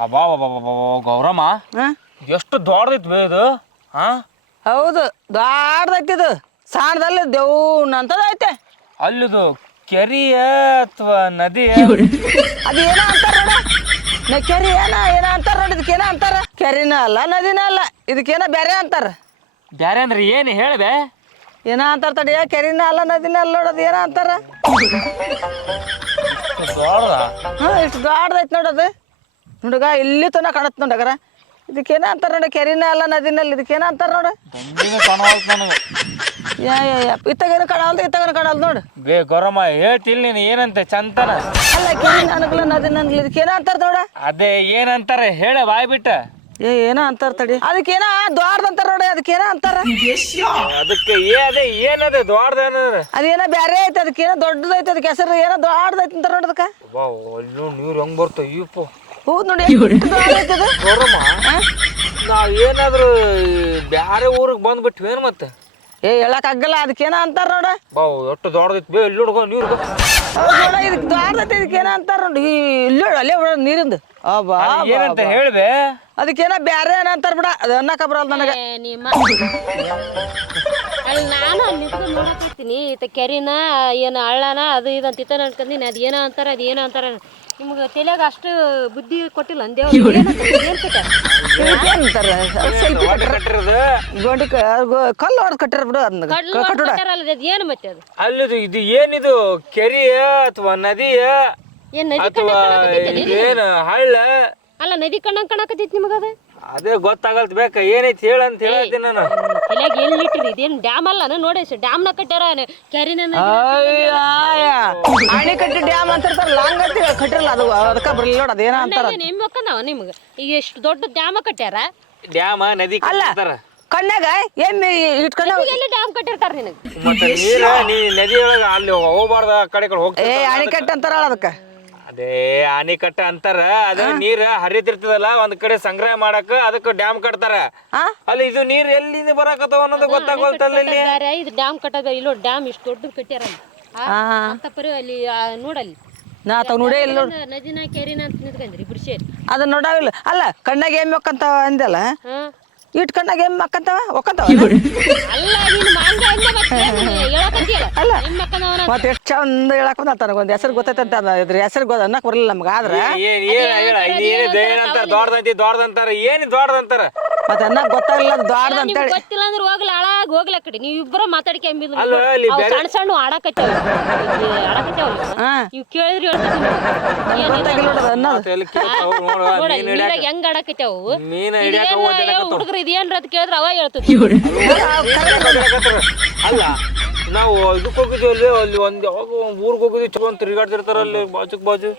ಅಬ್ಬಾ ಗೌರಮ್ಮ ಎಷ್ಟು ದೊಡ್ಡದೈತಿ ಬೇ ಇದು. ಹಾ ಹೌದು ದೊಡ್ಡದೈತಿ ಇದು. ಸಣ್ಣದಲ್ಲಿ ದೇವ್ನ ಅಂತದೈತೆ. ಅಲ್ಲಿದು ಕೆರಿಯ ಅಥವಾ ನದಿ ಅದೇನ ಅಂತಾರ ನೋಡ ಕೆರಿ ಏನ ಅಂತಾರ ನೋಡಿ. ಇದಕ್ಕೇನ ಅಂತಾರ? ಕೆರಿನ ಅಲ್ಲ ನದಿನ ಅಲ್ಲ, ಇದಕ್ಕೇನ ಬೇರೆ ಅಂತಾರ. ಬ್ಯಾರೆ ಅಂದ್ರೆ ಏನು ಹೇಳ್ಬೆ? ಏನ ಅಂತಾರ ತಡಿಯ. ಕೆರಿನ ಅಲ್ಲ ನದಿನ ಅಲ್ಲ ನೋಡೋದು ಏನ ಅಂತಾರ. ದೊಡ್ಡದ ಇಷ್ಟು ದೊಡ್ಡದೈತಿ ನೋಡೋದು. ನೋಡುಗ ಇಲ್ಲಿ ತನಕ ಕಾಣತ್ ನೋಡಗರ. ಇದಕ್ಕೇನ ಅಂತಾರ ನೋಡ. ಕೆರಿನ ಅಲ್ಲ ನದಿನಲ್ಲಿ ಇದಕ್ಕೇನ ಅಂತಾರ ನೋಡ. ನನಗೆ ಇತ್ತಾಗೇನು ಕಾಣಲ್ದು ಇತ್ತಾಗೇನು ಕಾಣಲ್ದು ನೋಡು. ಬೇ ಗೌರಮ್ಮ ಹೇಳ್ತಿಲ್ ನೀನು ಏನಂತೆ ಚಂತನ. ಅಲ್ಲ ಕೆರಿನ ಅನ್ಕಲ ನದಿನ ಅನ್ಕಲ ಇದಕ್ಕೇನ ಅಂತಾರ ನೋಡ. ಅದೇ ಏನಂತಾರೆ ಹೇಳ ಬಾಯ್ ಬಿಟ್ಟ. ಏನ ಅಂತಾರ ತಡಿ. ಅದಕ್ಕೇನ ದೊಡ್ಡದಂತಾರ ನೋಡಿ. ಅದಕ್ಕೇನ ಅಂತಾರ. ಅದಕ್ಕೆ ಅದೇ ಏನದೆ ದೊಡ್ಡದ ಅದೇನ ಬ್ಯಾರೆ ಐತಿ. ಅದಕ್ಕೇನ ದೊಡ್ಡದೈತಿ. ಅದಕ್ಕೆ ಹೆಸರು ಏನೋ ದೊಡ್ಡದೈತಿ ಅಂತಾರ ನೋಡಿ. ಅದಕ್ಕೆ ನೀರು ಹೆಂಗ್ ಬರ್ತಾವ ಇಪ್ಪು. ಹೌದು ನೋಡಿ ದೊಡ್ಡದೈತಿ ಅದು. ಗೌರಮ್ಮ ನಾವ್ ಏನಾದ್ರು ಬ್ಯಾರೆ ಊರಿಗೆ ಬಂದ್ಬಿಟ್ವಿ ಏನ್ ಮತ್ತೆ? ಹೇಳಕ್ ಆಗಲ್ಲ. ಅದಕ್ಕೇನ ಅಂತಾರ ನೋಡ. ಎಷ್ಟು ದೊಡ್ಡದೈತಿ ಬೇ ಇಲ್ಲಿ ಹುಡುಗ ನೀರು ನೋಡ. ಇದಕ್ಕೆ ದೊಡ್ಡದೈತಿ. ಇದಕ್ಕೇನ ಅಂತಾರ ನೋಡಿ. ಇಲ್ಲಿ ಅಲ್ಲೇ ನೀರಿಂದ ಏನಂತ ಹೇಳ್ಬೆ? ಅದಕ್ಕೇನ ಬ್ಯಾರೆ ಏನ ಅಂತಾರ ಬಿಡ. ಅದು ಅನ್ನಕ ಬರಲ್ಲ ನನಗೆ. ಅಲ್ಲಿ ನಾನು ನಿಂತ್ಕೊಂಡು ನೋಡಕತ್ತೀನಿ. ಈತ ಕೆರಿನ ಏನು ಹಳ್ಳನ ಅದು ಇದು ಅಂತ ಇತ್ತ ಅನ್ಕೊಂತೀನಿ. ಅದು ಏನೋ ಅಂತಾರ ಅದು ಏನೋ ಅಂತಾರ. ನಿಮ್ಗೆ ತಲೆಯಾಗ ಅಷ್ಟು ಬುದ್ಧಿ ಕೊಟ್ಟಿಲ್ಲ ಅಂದೇವ್. ಗೋಡಿ ಕಲ್ಲು ಹೊಡೆದು ಕಟ್ಟಿರ ಬಿಡು. ಅದನ್ನ ಏನು ಮತ್ತೆ ಅದು ಅಲ್ಲಿದು ಇದು ಏನಿದು ಕೆರಿಯ ಅಥವಾ ನದಿಯ ಅಥವಾ ಏನು ಹಳ್ಳ? ಅಲ್ಲ ನದಿ ಕಣ್ಣಂಗ್ ಕಾಣಕತ್ತೈತಿ ನಿಮಗದ. ಅದೇ ಗೊತ್ತಾಗಲ್ತ ಬೇಕ ಏನೈತಿ ಹೇಳಂತ ಹೇಳತ್ತೀನಿ ನಾನು. ತಲೆಯಾಗ ಎಲ್ಲಿ ಇಟ್ಟಿರಿ? ಇದೇನು ಡ್ಯಾಮ್ ಅಲ್ಲ ನೋಡಿ. ಡ್ಯಾಮ್ನ ಕಟ್ಟಾರ ಕೆರಿನ ಅಣೆಕಟ್ಟು ಡ್ಯಾಮ್ ಅಂತಿರ್ತಾರ. ಲಾಂಗ್ ಕಟ್ಟಿರಲ್ಲ ಅದು. ಅದಕ್ಕ ಬರಲಿಲ್ಲ ನೋಡ. ಅದೇನ ಅಂತಾರ. ನಿಮ್ಮಕ್ಕಂದವ ನಿಮ್ಗೆ ಈಗ ಎಷ್ಟು ದೊಡ್ಡ ಡ್ಯಾಮ ಕಟ್ಟ್ಯಾರ. ಡ್ಯಾಮ ನದಿ ಅಲ್ಲ ಕಣ್ಣಾಗ ಎಮ್ಮೆ ಇಟ್ಕೊಂಡು ಎಲ್ಲಿ ಡ್ಯಾಮ್ ಕಟ್ಟಿರ್ತಾರ ನಿನಗೆ? ಮತ್ತೆ ನೀರ ನೀ ನದಿಯೊಳಗ ಅಲ್ಲಿ ಹೋಗ್ಬಾರ್ದ. ಆ ಕಡೆ ಹೋಗ್ತಾ ಅಣೆಕಟ್ಟು ಅಂತಾರ ಅದಕ್ಕ. ಅದೇ ಅಣೆಕಟ್ಟ ಅಂತಾರ. ಅದ ನೀರ್ ಹರಿತಿರ್ತದಲ್ಲ ಒಂದ್ ಕಡೆ ಸಂಗ್ರಹ ಮಾಡಕ ಅದಕ್ಕೆ ಡ್ಯಾಮ್ ಕಟ್ತಾರ. ಅಲ್ಲಿ ಇದು ನೀರ್ ಎಲ್ಲಿಂದ ಬರಾಕತ್ತಾವ ಅನ್ನೋದು ಗೊತ್ತಾಗೋಲ್ತಲ್ಲ. ಇದು ಡ್ಯಾಮ್ ಕಟ್ಟದ ಇಲ್ಲೋ ಡ್ಯಾಮ್ ಇಷ್ಟು ದೊಡ್ಡದು ಕಟ್ಟ್ಯಾರ ಅಂತ ಪರಿ ಅಲ್ಲಿ ನೋಡಲ್ಲಿ. ನಾ ತಾವ್ ನೋಡೇ ಇಲ್ಲ. ನದಿನ ಕೆರಿನ ಅಂತ ನಿಂತ್ಕೊಂಡ್ರಿ ಇಬ್ರು ಸೇರಿ. ಅದನ್ನ ನೋಡಾವಿಲ್ಲ. ಅಲ್ಲ ಕಣ್ಣಾಗ ಎಮ್ಮೆ ಒಕ್ಕಂತಾವ ಅಂದಲ್ಲ. ಇಟ್ ಕಣ್ಣಾಗ ಎಮ್ಮೆ ಒಕ್ಕಂತಾವ ಒಕ್ಕಂತಾವ. ಅಲ್ಲ ನೀನು ಮಾಂಗ ಹೇಳಕತ್ತೀಯಲ್ಲ. ಅಲ್ಲ ಮತ್ತೆ ಎಷ್ಟು ಚಂದ ಹೇಳಕ್ ಬಂದ. ಒಂದ್ ಹೆಸರು ಗೊತ್ತೈತಂತ. ಇದ್ರ ಹೆಸರು ಅನ್ನಕ್ ಬರಲಿಲ್ಲ ನಮ್ಗೆ. ಆದ್ರೆ ದೊಡ್ಡದಂತಿ ದೊಡ್ಡದಂತಾರ. ಏನ್ ದೊಡ್ಡದಂತಾರ ಮತ್ತೆ ಅನ್ನಕ್ ಗೊತ್ತಾಗಲ್ಲ. ದೊಡ್ಡದ ಅಂತೇಳಿ ಗೊತ್ತಿಲ್ಲ ಅಂದ್ರೆ ಹೋಗ್ಲಿ ಹಾಳಾಗ ಹೋಗ್ಲ ಕಡೆ. ನೀವು ಇಬ್ಬರ ಮಾತಾಡಿಕೆ ಸಣ್ಣ ಸಣ್ಣ ಆಡಕತ್ತೇವ ಇವ್ ಕೇಳಿದ್ರಿ ಹೆಂಗ್ ಆಡಕತ್ತೇವು ಹುಡುಗರು ಇದೇನ್ರ ಅಂತ ಕೇಳಿದ್ರ ಅವ ಹೇಳ್ತದೆ. ಅಲ್ಲ ನಾವು ಇದಕ್ಕೆ ಹೋಗಿದ್ವಿ ಅಲ್ಲಿ ಒಂದ್ ಯಾವಾಗ ಊರ್ಗ್ ಹೋಗಿದ್ವಿ. ಚಲೋ ತಿರುಗಾಡ್ತಿರ್ತಾರ ಅಲ್ಲಿ ಬಾಜುಕ್ ಬಾಜು.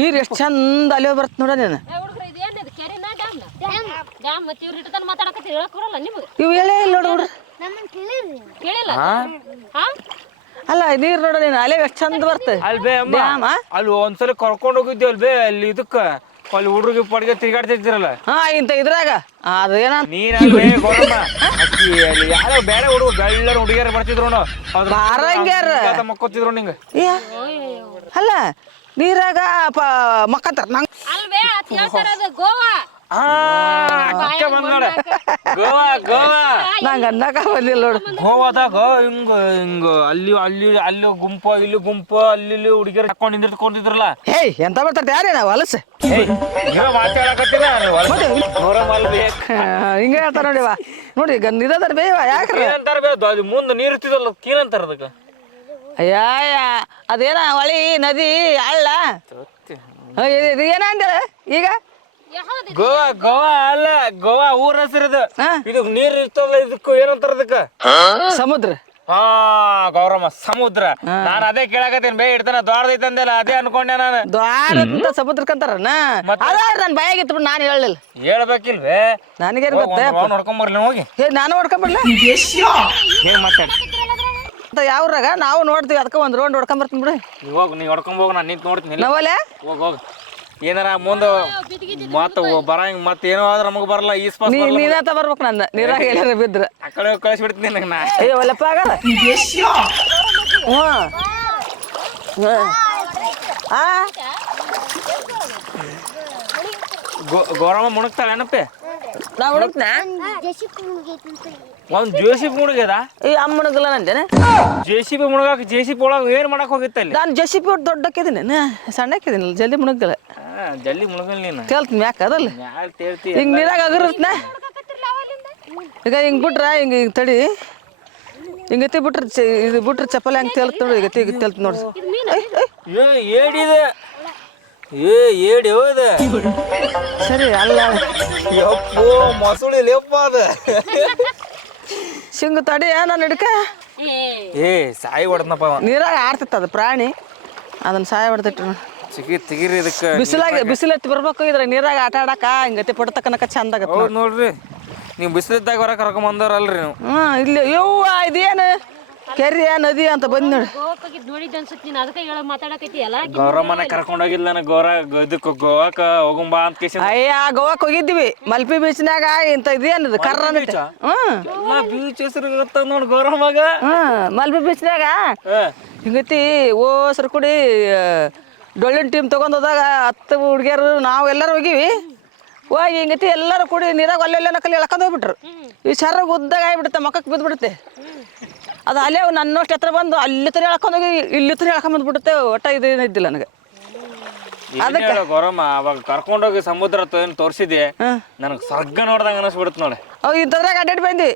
ನೀರ್ ಎಷ್ಟ್ ಚಂದ ಅಲ್ಲೇ ಬರ್ತ ನೋಡ. ನೀನು ಇವು ಹೇಳೇ ಇಲ್ಲ ನೋಡ್ರಿ. ಅಲ್ಲ ನೀರ್ ನೋಡ ನೀನು ಅಲ್ಲೇ ಎಷ್ಟ್ ಚಂದ ಬರ್ತದೆ. ಅಲ್ಲಿ ಒಂದ್ಸಲ ಕರ್ಕೊಂಡ್ ಹೋಗಿದ್ವಿ ಅಲ್ಬೇ. ಅಲ್ಲಿ ಇದಕ್ಕ ಅಲ್ಲಿ ಹುಡುಗ ಪಡ್ಗೆ ತಿರ್ಗಾಡ್ತಿರ್ತಿರಲ್ಲ ಇಂತ ಇದ್ರಾಗ ಅದೇನ ನೀರ ಯಾರ ಬೇರೆ ಹುಡುಗ ಬೆಳ್ಳರ ಹುಡುಗಿಯರು ಬರ್ತಿದ್ರು ಮಕ್ಕೋತಿದ್ರು ನಿಂಗ. ಅಲ್ಲ ನೀರಾಗ ಮಕ್ಕಂತಾರ ನಂಗ. ಗೋವಾ ಗೋವಾ ಗೋವಾ ನಂಗ ಅನ್ನಕ ಬಂದಿಲ್ಲ ನೋಡು. ಗೋವಾದಾಗ ಹಿಂಗ ಹಿಂಗ ಅಲ್ಲಿ ಅಲ್ಲಿ ಅಲ್ಲಿ ಗುಂಪು ಇಲ್ಲಿ ಗುಂಪು ಅಲ್ಲಿ ಹುಡುಗಿಯರು ಹಾಕೊಂಡ್ ನಿಂದಿರ್ಕೊಂಡಿದ್ರಲ್ಲ. ಎಂತ ಬರ್ತಾರ ಯಾರೇನ ಹೊಲಸ ಮಾತಾಡಕತ್ತೀರ ಹಿಂಗ ಹೇಳ್ತಾರ ನೋಡಿವ. ನೋಡಿ ಗಂದಿದಾರ ಬೇವ ಯಾಕ್ರಿ ಅಂತಾರ ಬೇ. ಮುಂದೆ ನೀರು ಇರ್ತಿದಲ್ಲ ಏನಂತಾರ ಅದಕ್ಕೆ? ಅಯ್ಯ ಅದೇನ ಹೊಳಿ ನದಿ ಹಳ್ಳ ಏನ ಅಂದೇಳ ಈಗ? ಗೋವಾ ಗೋವಾ ಅಲ್ಲ ಗೋವಾ ಊರ ಹೆಸರಿದ. ಇದು ನೀರ್ ಇರ್ತಲ್ಲ ಇದಕ್ಕೂ ಏನಂತಾರ ಅದಕ್ಕ? ಸಮುದ್ರ. ಗೌರಮ್ಮ ಸಮುದ್ರ. ನಾನ್ ಅದೇ ಕೇಳಕತ್ತೇನೆ ಬೇ. ಇಡ್ತಾನ ದೊಡ್ಡದೈತೆ ಅಂದೆಲ್ಲ ಅದೇ ಅನ್ಕೊಂಡೆ ನಾನು. ದೊಡ್ಡ ಸಮುದ್ರಕ್ಕಂತಾರ. ನನ್ ಬಾಯಾಗಿತ್ತು ಬಿಟ್ಟು ನಾನು ಹೇಳಲಿಲ್ಲ. ಹೇಳ್ಬೇಕಿಲ್ವೇ? ನನಗೇನು ಗೊತ್ತ. ನೋಡ್ಕೊಂಬರ್ಲಿ ಹೋಗಿ. ನಾನು ನೋಡ್ಕೊಂಬರ್ಲ ಏನ್ ಮಾತಾಡಿ ಯಾವ್ರಾಗ ನಾವು ನೋಡ್ತೀವಿ. ಅದಕ್ಕೆ ಒಂದ್ ರೌಂಡ್ ಹೊಡ್ಕೊಂಬರ್ತೀನಿ ಬಿಡು. ಹೋಗ್ ನೀ ಹೊಡ್ಕೊಂಡ್ ಹೋಗ. ನಾನು ನಿಂತು ನೋಡ್ತೀನಿ. ನಾವಲ್ಲೇ ಹೋಗ್ ಹೋಗ್. ಏನಾರ ಮುಂದ ಮತ್ತ ಬರಂಗ ಮತ್ತ ಏನೋ ಆದ್ರ ನಮಗ್ ಬರಲ್ಲ. ನೀನಾತ ಬರ್ಬೇಕು. ನಂದ ನೀರಾಗ ಎಲ್ಲಾರ ಬಿದ್ರ ಆ ಕಡೆ ಕಳಿಸ್ಬಿಡ್ತೀನಿ ನಂಗೆ. ನಾ ಅಯ್ಯೋ ಒಲ್ಲಪ್ಪ ಆಗಲ್ಲ. ಆ ಗೌರಮ್ಮ ಮುಣಗ್ತಾಳೇನಪ್ಪೆ ನಾ ಹುಡುಕ್ನ ಒಂದ್ ಜೆಸಿಬಿ ಮುಣಗ್ಯದ ಈ ಅಮ್ಮ ಮುಣಗಲ್ಲ ನಂದೇನೆ ಜೆಸಿಬಿ ಮುಣಗಾಕ ಜೆಸಿಬಿ ಒಳಗ ಏನ್ ಮಾಡಕ್ ಹೋಗಿತ್ತ ಅಲ್ಲಿ ನಾನು ಜೆಸಿಪಿ ಒಟ್ಟು ದೊಡ್ಡಕ್ಕಿದ್ದೀನಿ ಸಣ್ಣಕ್ಕಿದ್ದೀನಿ ಜಲ್ದಿ ಮುಣಗಲ್ಲ ಜಲ್ದಿ ಮುಣಗಲ್ ನೀನು ಕೇಳ್ತೀನಿ ಮ್ಯಾಕ ಅದಲ್ಲ ಯಾರು ತೇಳ್ತಿ ಹಿಂಗೆ ನೀರಾಗ ಅಗರತ್ನ ಈಗ ಹಿಂಗೆ ಬಿಟ್ರ ಹಿಂಗೆ ಹಿಂಗೆ ತಡಿ ಹಿಂಗತಿ ಬಿಟ್ರೆ ಇದು ಬಿಟ್ರೆ ಚಪ್ಪಲಿ ಹಂಗೆ ತೇಲ್ತ ನೋಡಿ ಈಗ ಈಗ ತೇಲ್ತ ನೋಡಿ ಏಡಿದೆ ಏಡಿ ಹೋದೆ ಸರಿ ಅಲ್ಲ ಯಪ್ಪೋ ಮೊಸಳಿ ಲೆಪ್ಪ ಅದ ಸಿಂಗ ತಡಿ ನಾನು ಹಿಡ್ಕ ಏ ಸಾಯಿ ಹೊಡೆದ್ನಪ್ಪ ನೀರಾಗ ಆಡ್ತಿತ್ತು ಅದು ಪ್ರಾಣಿ ಅದನ್ನ ಸಾಯ ಹೊಡೆದಿಟ್ಟು ತೆಗಿರಿ ಇದಕ್ಕೆ ಬಿಸಿಲೆತ್ತಿ ಬರ್ಬೇಕು ಇದ್ರ ನೀರಾಗ ಆಟ ಆಡಕ ಹಿಂಗತಿ ಪಡ್ತಕ್ಕನಕ ಚಂದ ಆಗತ್ತೆ ಹೌದು ನೋಡ್ರಿ ನೀವು ಬಿಸಿಲಿದ್ದಾಗ ಹೊರ ಕರ್ಕೊಂಡ್ ಬಂದವ್ರಲ್ರಿ ನೀವು ಇಲ್ಲಿ ಯವ್ವ ಇದೇನು ಕೆರೆ ನದಿ ಅಂತ ಬಂದ್ ನೋಡಿ ನೋಡಿದ್ದ ಅನ್ಸುತ್ತೆ ನೀನು ಅದಕ್ಕೆ ಹೇಳ ಮಾತಾಡಕೈತಿ ಅಲ್ಲ ಗೌರಮ್ಮನ ಕರ್ಕೊಂಡ್ ಹೋಗಿಲ್ಲ ನನಗೆ ಇದಕ್ಕೆ ಗೋವಾಕ ಹೋಗುಂಬಾ ಅಂತ ಕೇಸ ಅಯ್ಯ ಗೋವಾಕ್ ಹೋಗಿದ್ವಿ ಮಲ್ಪಿ ಬೀಚ್ನಾಗ ಇಂತ ಇದೇನದು ಕರ್ರ ಬೀಚ್ ಹೆಸರು ಇರುತ್ತ ನೋಡಿ ಗೌರಮ್ಮಗ ಮಲ್ಪಿ ಬೀಚ್ನಾಗ ಹಿಂಗತಿ ಓಸರು ಕುಡಿ ಡೊಳ್ಳಿನ ಟೀಮ್ ತಗೊಂಡ್ ಹೋದಾಗ 10 ಹುಡುಗಿಯರು ನಾವು ಎಲ್ಲರೂ ಹೋಗಿವಿ ಹೋಗಿ ಹಿಂಗತಿ ಎಲ್ಲರೂ ಕೂಡಿ ನೀರಾಗ ಅಲ್ಲೆಲ್ಲ ಕಲ್ಲಿ ಎಳ್ಕೊಂಡು ಹೋಗ್ಬಿಟ್ರು ಈ ಸರಾಗ ಉದ್ದಾಗ ಆಗಿಬಿಡುತ್ತೆ ಮಕ್ಕಕ್ಕೆ ಬಿದ್ದುಬಿಡುತ್ತೆ ಅದು ಅಲ್ಲೇ ನನ್ನಷ್ಟು ಹತ್ರ ಬಂದು ಅಲ್ಲಿ ತರ ಎಳ್ಕೊಂಡು ಹೋಗಿ ಇಲ್ಲಿ ತರ ಎಳ್ಕೊಂಡ್ ಬಂದ್ಬಿಡುತ್ತೆ ಒಟ್ಟ ಇದಿಲ್ಲ ನನಗೆ ಗೌರಮ್ಮ ಅವಾಗ ಕರ್ಕೊಂಡೋಗಿ ಸಮುದ್ರ ತೋರಿಸಿದೆ ನನಗೆ ಸ್ವರ್ಗ ನೋಡ್ದಂಗ ಅನಿಸ್ಬಿಡುತ್ತೆ ನೋಡಿ ಅವು ಇಂಥದ್ರಾಗ ಅಡ್ಡಾಡಿ ಬಂದ್ವಿ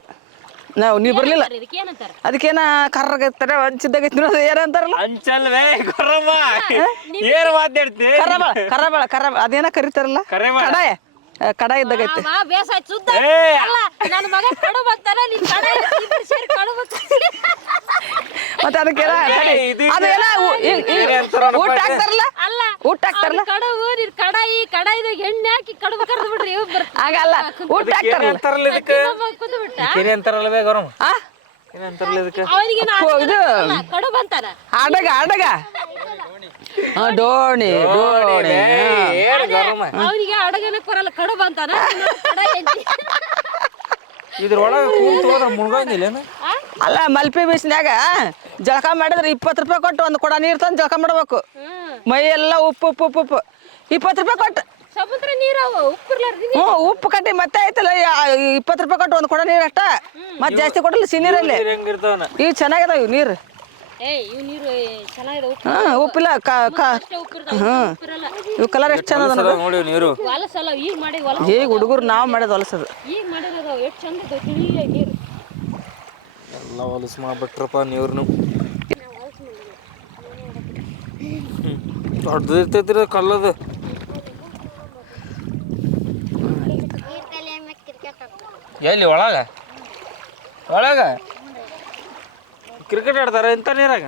ನೀವ್ ಬರ್ಲಿಲ್ಲ ಇದಕ್ಕೇನಂತಾರ ಅದಕ್ಕೇನ ಕರ್ರಗೈತಾರೆ ಹಂಚಿದ್ದಾಗೈತಿ ನೋಡೋದು ಏನಂತಾರಲ್ಲ ಅಂಚಲ್ವೇ ಗೌರಮ್ಮ ಏನ್ ಮಾತಾಡ್ತಿ ಕರ್ರಬೇಳ ಅದೇನ ಕರಿತಾರಲ್ಲ ಕಡಾಯ ಕಡಾಯ ಇದ್ದಾಗೈತಿ ಬೇಸಾಯ್ತು ಸುದ್ದ ಅಲ್ಲ ನನ್ನ ಮಗ ಕಡು ಬರ್ತಾನ ನೀನ್ ಕಡ ಸೇರಿ ಕಡು ಮತ್ತೆ ಅದಕ್ಕೇನ ಅದೇನ ಊಟ ಹಾಕ್ತಾರಲ್ಲ ಅಲ್ಲ ಊಟ ಹಾಕ್ತಾರಲ್ಲ ಕಡುವು ನೀನ್ ಕಡಾಯಿದಾಗ ಎಣ್ಣೆ ಹಾಕಿ ಕಡುಬು ಕರೆದು ಬಿಡ್ರಿ ಆಗಲ್ಲ ಊಟ ಹಾಕ್ತಾರಲ್ಲ ಅಂತಾರಲ್ಲ ಇದಕ್ಕೆ ಕುಂದ್ಬಿಟ್ಟ ಕೆರೆ ಅಂತಾರಲ್ವೇ ಗೌರಮ್ಮ ಏನಂತಾರಲ್ಲ ಇದಕ್ಕೆ ಅವನಿಗೆ ಇದು ಕಡು ಬಂತಾನ ಆಡಗ ಡೋಣಿ ಏನ್ ಗೌರಮ್ಮ ಅವನಿಗೆ ಅಡಗನಕ್ ಬರಲ್ಲ ಕಡು ಬಂತಾನ ಕಡ ಎಂಟಿ ಇದ್ರೊಳಗ ಕೂತು ಹೋದ್ರ ಮುಳುಗಂಗಿಲ್ಲೇನು ಅಲ್ಲ ಮಲ್ಪಿ ಬೀಚ್ನ್ಯಾಗ ಜಳಕ ಮಾಡಿದ್ರೆ 20 ರೂಪಾಯಿ ಕೊಟ್ಟು ಒಂದು ಕೊಡ ನೀರು ತಂದು ಜಳಕ ಮಾಡ್ಬೇಕು ಮೈ ಎಲ್ಲ ಉಪ್ಪು 20 ರೂಪಾಯಿ ಕೊಟ್ಟು ಸಮುದ್ರ ನೀರು ಉಪ್ಪಿರ್ಲಾರ್ದಿ ಉಪ್ಪು ಕಟ್ಟಿ ಮತ್ತೆ ಆಯ್ತಲ್ಲ 20 ರೂಪಾಯಿ ಕೊಟ್ಟು ಒಂದು ಕೊಡ ನೀರು ಅಷ್ಟ ಮತ್ತೆ ಜಾಸ್ತಿ ಕೊಡಲ್ಲ ಸಿನೀರಲ್ಲಿ ಹೆಂಗಿರ್ತಾವನ ಇವು ಚೆನ್ನಾಗಿದಾವ ಇವು ನೀರು ಇವ್ ನೀರು ಚೆನ್ನಾಗಿದೆ ಉಪ್ಪಿಲ್ಲ ಉಪ್ಪಿರಲ್ಲ ಇವು ಕಲರ್ ಎಷ್ಟು ಚೆನ್ನಾದ ನೋಡಿ ನೀರು ಹೊಲಸಲ್ಲ ಈಗ ಮಾಡಿ ಈಗ ಹುಡುಗರು ನಾವು ಮಾಡೋದು ಹೊಲಸದು ಈಗ ಮಾಡಿರೋದು ಎಷ್ಟು ಚಂದ ತಿಳಿಯ ನೀರು ಎಲ್ಲ ಹೊಲಸು ಮಾಡ್ಬಿಟ್ರಪ್ಪ ನೀವ್ರನ್ನು ದೊಡ್ಡದಿರ್ತೈತ್ರಿ ಕಲ್ಲದು ಎಲ್ಲಿ ಒಳಗ ಕ್ರಿಕೆಟ್ ಆಡ್ತಾರ ಇಂಥ ನೀರಾಗ